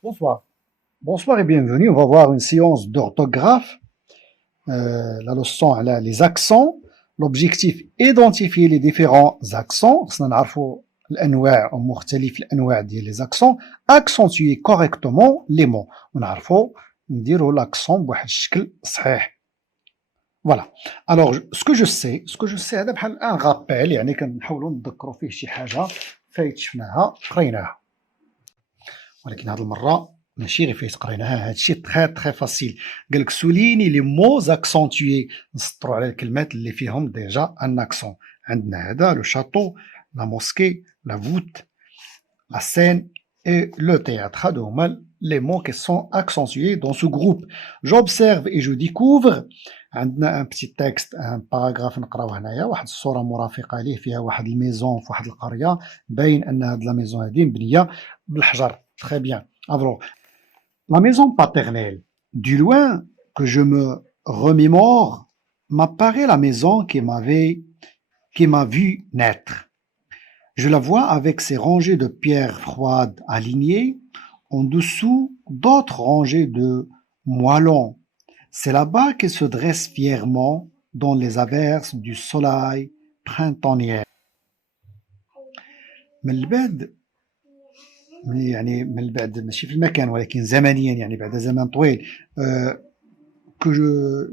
Bonsoir. Bonsoir et bienvenue. On va voir une séance d'orthographe. La leçon, elle a les accents. L'objectif, identifier les différents accents. خصنا نعرفوا الأنواع أو مختلف الأنواع ديال les accents. Accentuer correctement les mots. ونعرفوا نديروا l'accent بواحد الشكل صحيح. Voilà. Alors, ce que je sais, هذا بحال un rappel. يعني كنحاولوا نذكروا فيه شي حاجة فايت شفناها قريناها. ولكن هذه المرة ماشي غير فايت قريناها، هادشي تخي فاسيل. قالك سوليني لي مو زاكسونتوي، نسطروا على الكلمات اللي فيهم ديجا ان اكسون. عندنا هذا لو شاتو، لا موسكي، لا فوت، لا سين et le théâtre. هادو هما les mots qui sont accentués dans ce groupe. J'observe et je découvre. عندنا ان بتي تكست، ان باراغراف نقراوه هنايا، واحد الصوره مرافقه ليه فيها واحد الميزون في واحد القريه، باين ان هاد لا ميزون هادي مبنيه بالحجر. Très bien. Alors, la maison paternelle, du loin que je me remémore, m'apparaît la maison qui m'a vu naître. Je la vois avec ses rangées de pierres froides alignées, en dessous d'autres rangées de moellons. C'est là-bas qu'elle se dresse fièrement dans les averses du soleil printanier. من البعد، يعني من البعد ماشي في المكان ولكن زمنيا، يعني بعد زمن طويل. que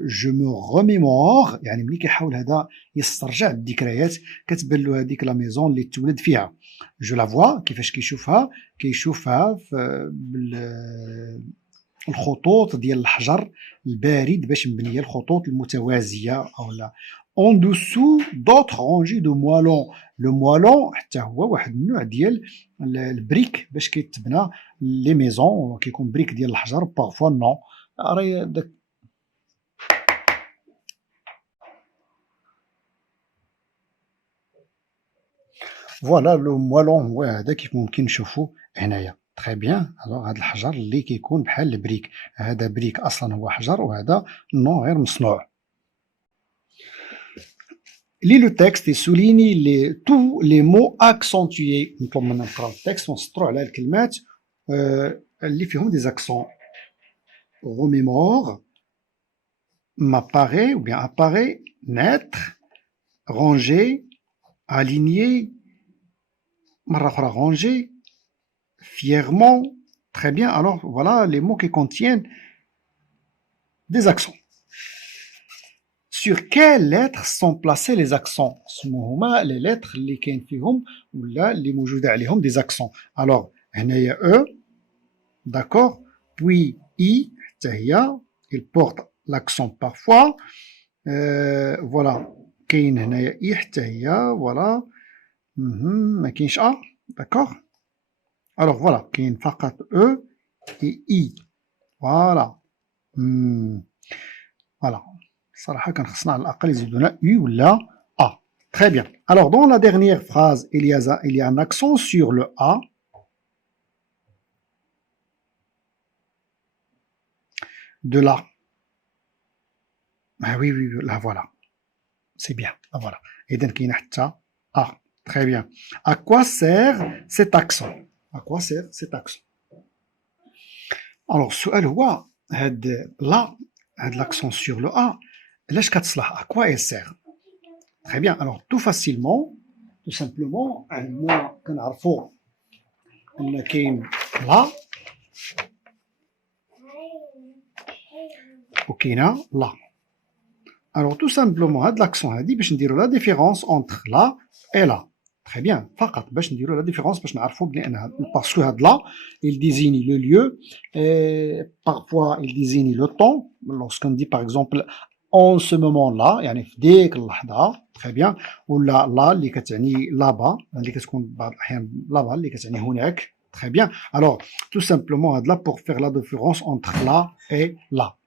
je me remémore، يعني ملي كيحاول هذا يسترجع الذكريات، كتبان له هذيك لا ميزون اللي تولد فيها. جو لا فوا، كيفاش كيشوفها في الخطوط ديال الحجر البارد باش مبنيه، الخطوط المتوازيه او لا. اون دوسو دوطخ رونجي دو موالون. لو موالون حتى هو واحد النوع ديال البريك باش كيتبنى لي ميزون، كيكون بريك ديال الحجر بارفوا نو. راهي داك فوالا لو موالون هو هذا كيف ممكن نشوفو هنايا. تري بيان. الوغ هذا الحجر اللي كيكون بحال البريك، هذا بريك اصلا هو حجر، وهذا نوع غير مصنوع. Lis le texte et souligne tous les mots accentués. نطلب منا نقراو التكست ونسطروا على الكلمات اللي فيهم des accents. Remémore, m'apparaît ou bien apparaît, naître, ranger, aligner, مرة أخرى ranger, fièrement. Très bien. Alors voilà les mots qui contiennent des accents. Sur quelles lettres sont placés les accents؟ شنو هما les lettres اللي كاين فيهم ولا اللي موجودة عليهم des accents. Alors هنايا E، d'accord، puis I حتى هي il porte l'accent parfois. voilà كاين هنايا I حتى هي، voilà. ما كاينش A، d'accord. alors voilà كاين فقط E et I، voilà. voilà. صراحة كان خصنا على الأقل يزيدونا U ولا A. Très bien. Alors dans la dernière phrase, il y a un accent sur le A. De là. Ah oui, oui, là voilà. C'est bien. Là voilà. إذن كاين حتى A. Très bien. À quoi sert cet accent? À quoi sert cet accent? Alors السؤال هو هاد لا، هاد l'accent sur le A علاش كتصلح؟ À quoi elle sert? Très bien. Alors tout facilement, tout simplement عندنا كنعرفوا ان كاين لا وكاينه لا. alors tout simplement هاد l'accent هادي باش نديرو لا ديفيرونس entre لا et لا. très bien. فقط باش نديرو لا ديفيرونس باش نعرفوا بلي ان باسكو هاد لا il désigne le lieu et parfois il désigne le temps. lorsqu'on dit par exemple en ce moment là، يعني في ديك اللحظه. très bien. ولا لا اللي كتعني لابا، اللي كتكون بعض الاحيان لابا اللي كتعني هناك. très bien. alors tout simplement هاد لا pour faire la différence entre là et là.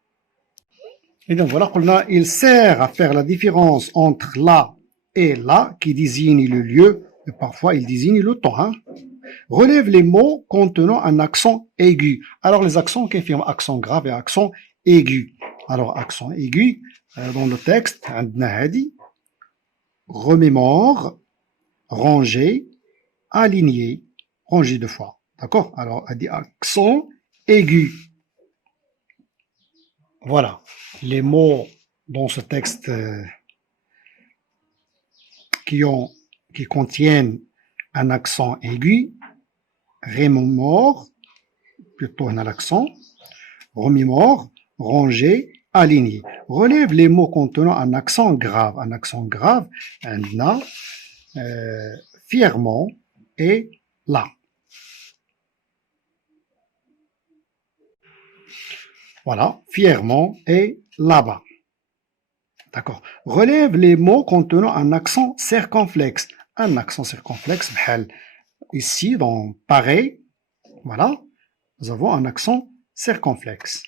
Et donc voilà, il sert à faire la différence entre là et là, qui désigne le lieu, et parfois il désigne le temps. Hein. Relève les mots contenant un accent aigu. Alors les accents qui affirment accent grave et accent aigu. Alors accent aigu, dans le texte, remémore, ranger, aligner, ranger deux fois. D'accord. Alors, accent aigu. Voilà, les mots dans ce texte qui contiennent un accent aigu, remémore, plutôt un accent, remémore, rangé, aligné. Relève les mots contenant un accent grave. Un accent grave, عندنا fièrement et là. Voilà, fièrement et là-bas. D'accord. Relève les mots contenant un accent circonflexe. Un accent circonflexe, ici, dans pareil, voilà, nous avons un accent circonflexe.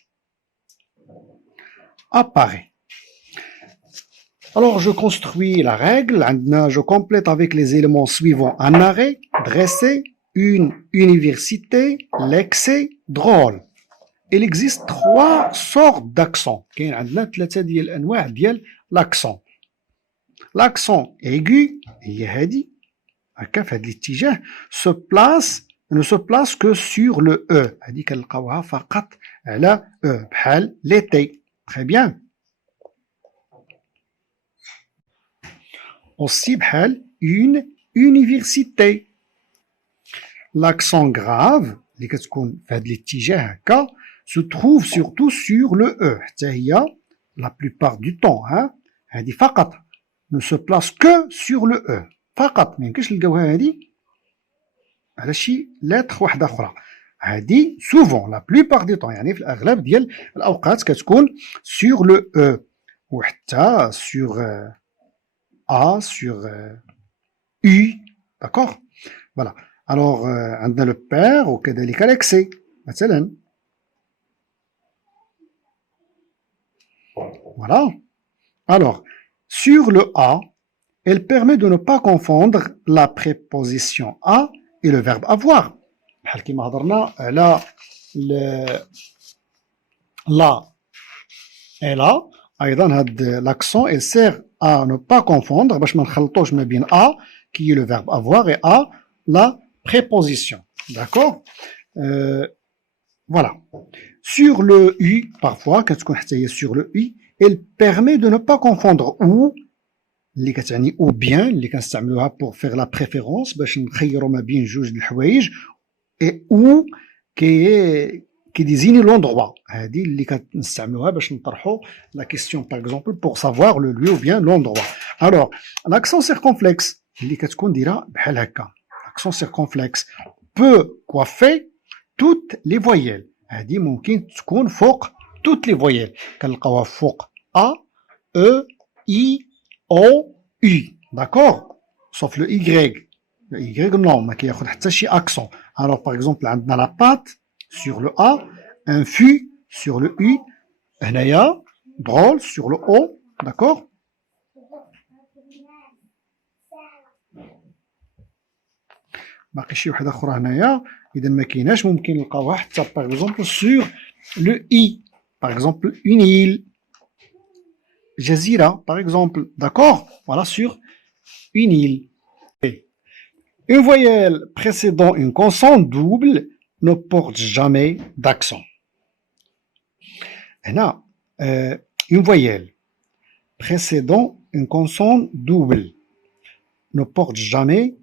Apparaît. Alors, je construis la règle. Je complète avec les éléments suivants. Un arrêt, dressé, une université, l'excès, drôle. Il existe trois sortes d'accents. كاين عندنا ثلاثة ديال الأنواع ديال l'accent. L'accent aigu, هي هذه هكا في هذا الاتجاه, ne se place que sur le E. هذه كنلقاوها فقط على E بحال l'été. Très bien. Aussi بحال une université. L'accent grave اللي كتكون في هذا الاتجاه هكا se trouve surtout sur le E. حتى هي la plupart du temps هذه فقط ne se place que sur le E. فقط ما يمكنش نلقاوها هذه على شي lettre واحدة أخرى. هذه souvent la plupart du temps يعني في الأغلب ديال الأوقات كتكون sur le E وحتى sur A, sur U. D'accord? Voilà. Alors عندنا le père وكذلك l'excès مثلا. Voilà. Alors, sur le A, elle permet de ne pas confondre la préposition à et le verbe avoir. بحال كيما هضرنا على la et là, أيضا هاد l'accent il sert à ne pas confondre باش ما نخلطوش ما بين a qui est le verbe avoir et a la préposition. D'accord? Voilà. Sur le U, parfois, quand on est sur le U, elle permet de ne pas confondre ou, اللي كتعني ou bien, اللي كنستعملوها pour faire la préférence, باش نخيروا ما بين جوج د الحوايج, et ou qui désigne l'endroit. هذه اللي كنستعملوها باش نطرحوا la question, par exemple, pour savoir le lieu ou bien l'endroit. Alors, l'accent circonflexe, اللي كتكون دايره بحال هكا. L'accent circonflexe peut coiffer toutes les voyelles. هذه ممكن تكون فوق toutes les voyelles. كنلقاوها فوق A, E, I, O, U. D'accord? Sauf le Y. Le Y, non, ما كياخذ حتى شي accent. Alors, par exemple, عندنا la patte sur le A, un fût sur le U, هنايا drôle sur le O. D'accord? باقي شي وحده اخرى هنايا اذا ما كايناش ممكن نلقاوها حتى par exemple sur le I, par exemple une île, جزيره par exemple. D'accord? Voilà, sur une île. Une voyelle précédant une consonne double ne porte jamais d'accent. هنا une voyelle précédant une consonne double ne porte jamais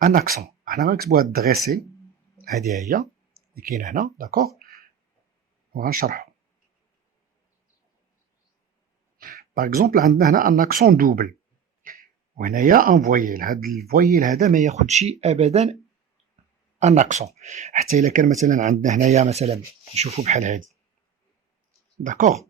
un accent. حنا غنكتبوها دريسي هذه هي اللي كاينه هنا. داكوغ وغنشرحو. باغ اكزومبل عندنا هنا ان اكسون دوبل وهنايا ان فويل. هاد الفويل هذا ما ياخدش ابدا ان اكسون حتى الا كان مثلا عندنا هنايا مثلا نشوفو بحال هادي. داكوغ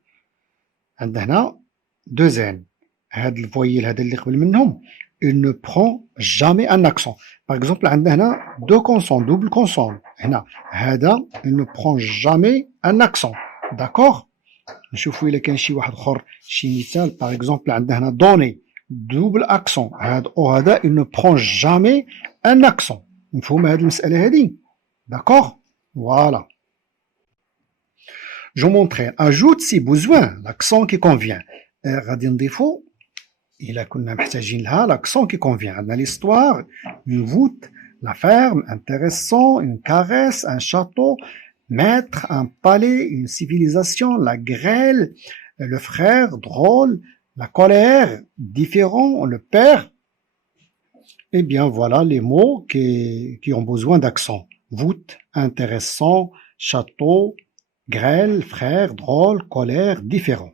عندنا هنا دو زين. هاد الفويل هذا اللي قبل منهم il ne prend jamais un accent. Par exemple, عندنا هنا deux consonnes, double consonne. هنا هذا il ne prend jamais un accent. D'accord? نشوفوا إلا كان شي واحد آخر شي مثال. Par exemple, عندنا هنا donner double accent. هذا وهذا il ne prend jamais un accent. مفهوم هذه المسألة هذه؟ D'accord? Voilà. Je montrerai. Ajoute si besoin l'accent qui convient. غادي نضيفو إلا كنا محتاجين لها l'accent qui convient. عندنا l'histoire, une voûte, la ferme, intéressant, une caresse, un château, maître, un palais, une civilisation, la grêle, le frère, drôle, la colère, différent, le père. Eh bien, voilà les mots qui ont besoin d'accent. Voûte, intéressant, château, grêle, frère, drôle, colère, différent.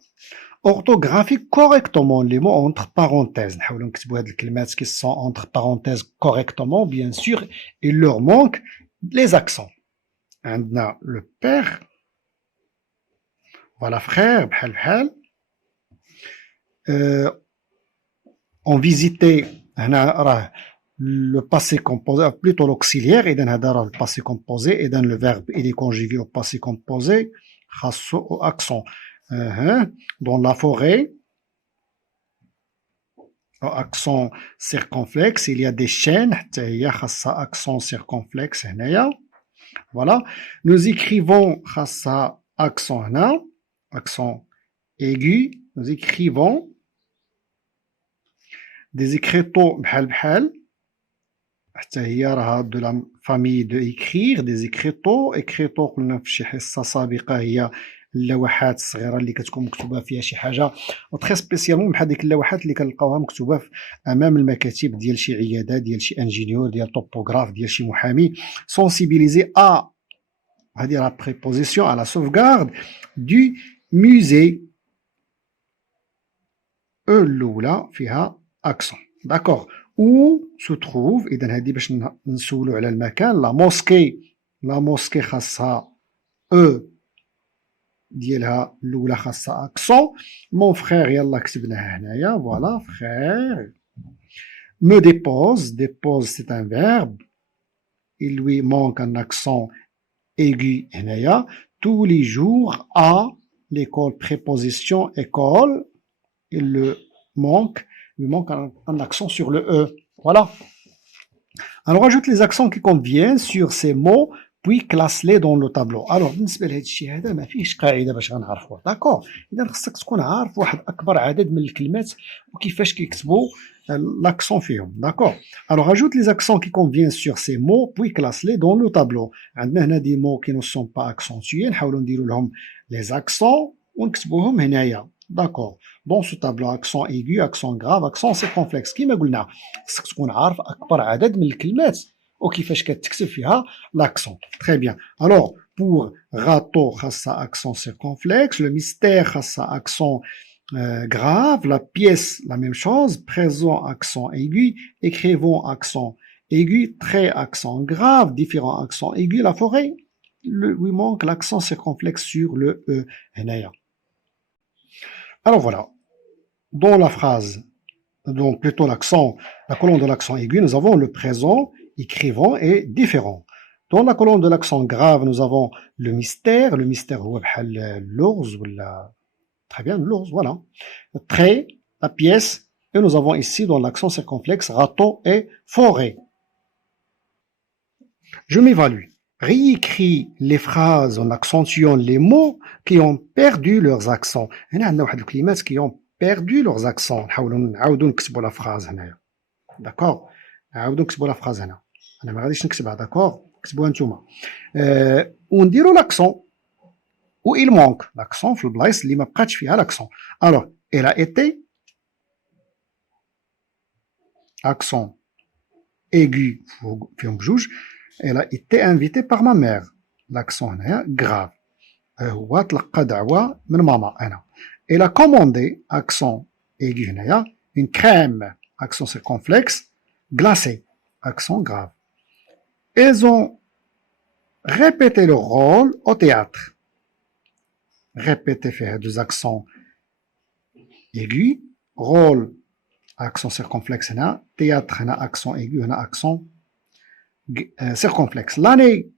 Orthographique correctement les mots entre parenthèses. نحاولوا نكتبوا هاد الكلمات qui sont entre parenthèses correctement, bien sûr, il leur manque les accents. عندنا le père, voilà frère, بحال بحال. On visitait هنا راه le passé composé, plutôt l'auxiliaire, إذن هذا راه le passé composé, إذن le verbe il est conjugué au passé composé, خاصو au accent. Dans la forêt, accent circonflexe, il y a des chaînes, حتى هي خاصها accent circonflexe هنايا. Voilà. Nous écrivons خاصها accent هنا, accent aigu. Nous écrivons des écriteaux بحال بحال, حتى هي راها de la famille de écrire, des écriteaux. écriteaux قلنا في شي حصة سابقة هي اللوحات الصغيره اللي كتكون مكتوبه فيها شي حاجه، وتري سبيسيالمون بحال ديك اللوحات اللي كنلقاوها مكتوبه امام المكاتب ديال شي عياده، ديال شي انجينيور، ديال توبوغراف، ديال شي محامي. سونسيبيليزي ا، هذه راه بريبوزيسيون على سوفغارد دو ميوزي. او الاولى فيها اكسون، داكوغ. او سو تروف، اذا هذه باش نسولوا على المكان. لا موسكي، لا موسكي خاصها او ديالها الاولى خاصها اكسون. مون فخير يلا كتبناها هنايا، فوالا فخير. me dépose, dépose c'est un verbe, il lui manque un accent aigu هنايا. tous les jours à l'école, préposition école, il lui manque un accent sur le E, voilà. Alors ajoute les accents qui conviennent sur ces mots puis classe-les dans le tableau. Alors بالنسبه لهذا الشيء هذا ما فيهش قاعده باش غنعرفوها، داكور. اذا خصك تكون عارف واحد اكبر عدد من الكلمات وكيفاش كيكتبوا l'accent فيهم، داكور. Alors ajoute les accents qui conviennent sur ces mots puis classe-les dans le tableau. عندنا هنا دي mots qui ne sont pas accentués، نحاولوا نديروا لهم les accents ونكتبوهم هنايا، داكور. dans ce tableau accent aigu، accent grave، accent circonflexe. كيما قلنا خصك تكون عارف اكبر عدد من الكلمات وكيفاش كتكتب فيها l'accent. Très bien. Alors, pour râteau, خاصها accent circonflexe. Le mystère, خاصها accent grave. La pièce, la même chose. Présent, accent aigu. Écrivons, accent aigu. Trait, accent grave. Différents accents aigus. La forêt, lui manque l'accent circonflexe sur le E. Alors voilà. Dans la phrase, donc plutôt l'accent, la colonne de l'accent aigu, nous avons le présent, écrivant et différent. Dans la colonne de l'accent grave, nous avons le mystère. Le mystère, l'ours, très bien, l'ours, voilà. Trait, la pièce, et nous avons ici dans l'accent circonflexe, râteau et forêt. Je m'évalue. Réécris les phrases en accentuant les mots qui ont perdu leurs accents. هنا عندنا واحد الكلمات qui ont perdu leurs accents. نعاودوا نكتبوا la phrase هنايا. داكور؟ نعاودوا نكتبوا la phrase هنا. انا ما غاديش نكتبها، داكور؟ كتبوها نتوما. ونديروا l'accent où il manque. l'accent في البلايص اللي ما بقاتش فيها l'accent. Alors, elle a été accent aigu فيهم بجوج. Elle a été invitée par ma mère. l'accent هنايا grave. هو تلقى دعوة من ماما أنا. Elle a commandé accent aigu هنايا une crème, accent circonflexe glacée, accent grave. Elles ont répété leur rôle au théâtre. Répéter fait deux accents aigus. Rôle, accent circonflexe هنا. Théâtre هنا accent aigu هنا accent circonflexe. L'année,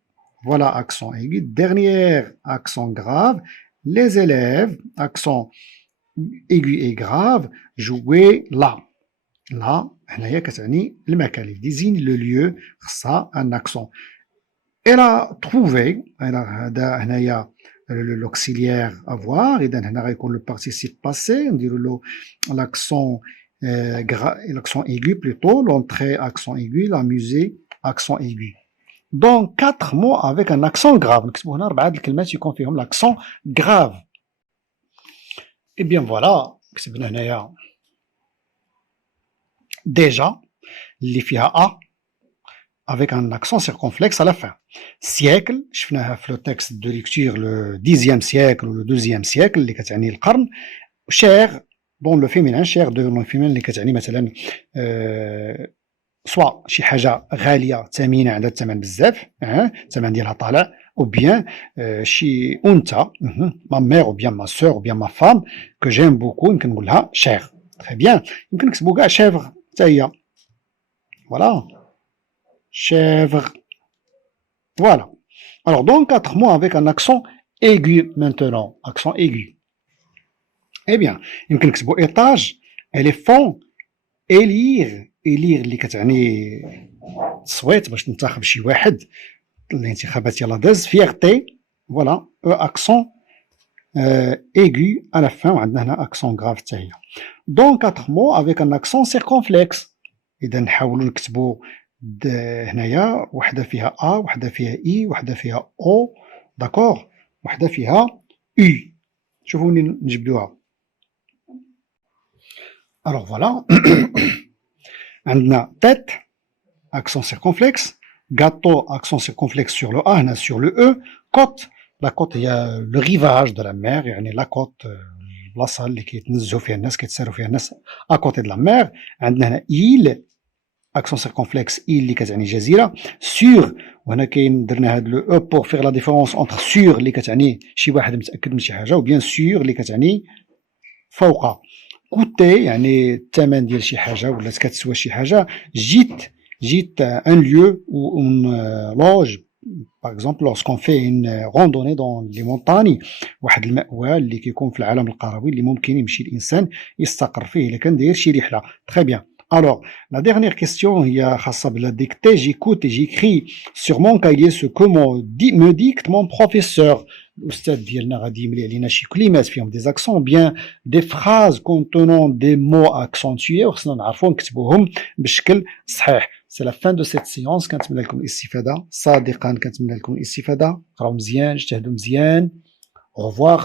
voilà accent aigu. Dernière, accent grave. Les élèves, accent aigu et grave. Jouer là. là هنايا كتعني المكان اللي désigne le lieu خصها un accent. Elle a trouvé، هذا هنايا l'auxiliaire avoir، اذا هنا غيكون le participe passé، نديروا له l'accent l'accent aigu plutôt. l'entrée accent aigu، la musée accent aigu. Dans 4 mots avec un accent grave. نكتبوا هنا 4 الكلمات يكون فيهم l'accent grave. Et bien voilà, كتبنا هنايا déjà اللي فيها A avec un accent circonflexe à la fin. Siècle, شفناها في le texte de lecture le 10e siècle ou le 12e siècle اللي كتعني القرن. Cher dans le féminin, cher dans le féminin اللي كتعني مثلا soit شي حاجة غالية ثمينة عندها الثمن بزاف الثمن ديالها طالع ou bien شي أنثى ma mère ou bien ma sœur ou bien ma femme que j'aime beaucoup يمكن نقول لها cher. Très bien. يمكن نكتبوا كاع chèvre حتى هي. Voilà. Chèvre. Voilà. Alors, dans 4 mots avec un accent aigu maintenant. Accent aigu. Eh bien, يمكن نكتبوا étage, éléphant, élire. élire اللي كتعني تصويت باش تنتخب شي واحد الانتخابات يلا داز. fierté. Voilà. accent aigu à la fin وعندنا هنا accent grave حتى هي. Dans 4 mots avec un accent circonflexe. إذا نحاولوا نكتبوا هنايا وحده فيها A وحده فيها I وحده فيها O داكور وحده فيها U. شوفوا منين نجبدوها. Alors voilà. عندنا tête accent circonflexe, gâteau accent circonflexe sur le A هنا sur le E, côte. La côte هي le rivage de la mer يعني la côte البلاصه اللي كيتنزهوا فيها الناس كيتساروا فيها الناس à côté de la mer. عندنا هنا île accent circonflexe île اللي كتعني جزيره. sur وهنا كاين درنا هاد لو او بور فيغ لا ديفيرونس اونتر sur اللي كتعني شي واحد متاكد من شي حاجه و بيان sur اللي كتعني فوق. كوتي يعني الثمن ديال شي حاجه ولا كتسوى شي حاجه. جيت ان lieu ou une loge par exemple lorsqu'on fait une randonnée dans les montagnes واحد المأوى اللي كيكون في العالم القروي اللي ممكن يمشي الانسان يستقر فيه الا كان داير شي رحله. très bien. Alors, la dernière question هي خاصة بلا dictée. J'écoute et j'écris sur mon cahier ce que me dicte mon professeur. الأستاذ ديالنا غادي يملي علينا شي كلمات فيهم des accents bien des phrases contenant des mots accentués وخصنا نعرفوا نكتبوهم بشكل صحيح. C'est la fin de cette séance. كنتمنى لكم الاستفادة صادقا. كنتمنى لكم الاستفادة. قراو مزيان اجتهدوا مزيان. Au revoir.